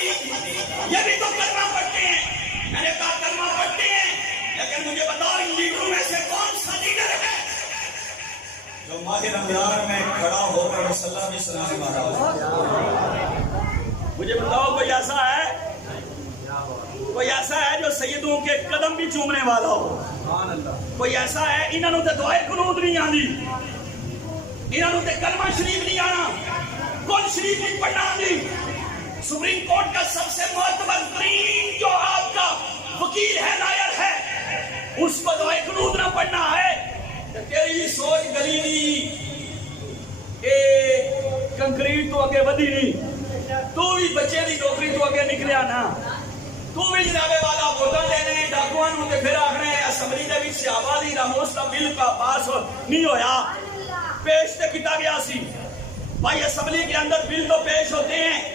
یہ بھی تو کلمہ پڑھتے ہیں. میں نے کہا کلمہ پڑھتے ہیں لیکن مجھے بتاؤ ان لیڈروں میں سے کون سا لیڈر ہے جو ماہ رمضان میں کھڑا ہو کر مسلح میں سلانے والا ہو؟ مجھے بتاؤ کوئی ایسا ہے جو سیدوں کے قدم بھی چومنے والا ہو؟ کوئی ایسا ہے؟ انہوں نے دعائے قنوت نہیں آنی, انہوں نے کلمہ شریف نہیں آنا, قرآن شریف نہیں پڑھنا آنی. سپریم کورٹ کا سب سے معتبر ترین جو آپ کا وکیل ہے, لائر ہے, اس کو دعائے قنوت نہ پڑھنا ہے تو تیری سوچ گلی نہیں, کنکریٹ تو اگے ودی نہیں, تو بھی بچے دی نوکری تو اگے نکلیا نا, تو بھی جناب والا ووٹاں دینے ڈاکواں نوں تے پھر آکھنے اسمبلی دے وچ آبادی راموس دا بل کا پاس نہیں ہویا, پیش تے کیتا گیا سی. بھائی اسمبلی کے اندر بل تو پیش ہوتے ہیں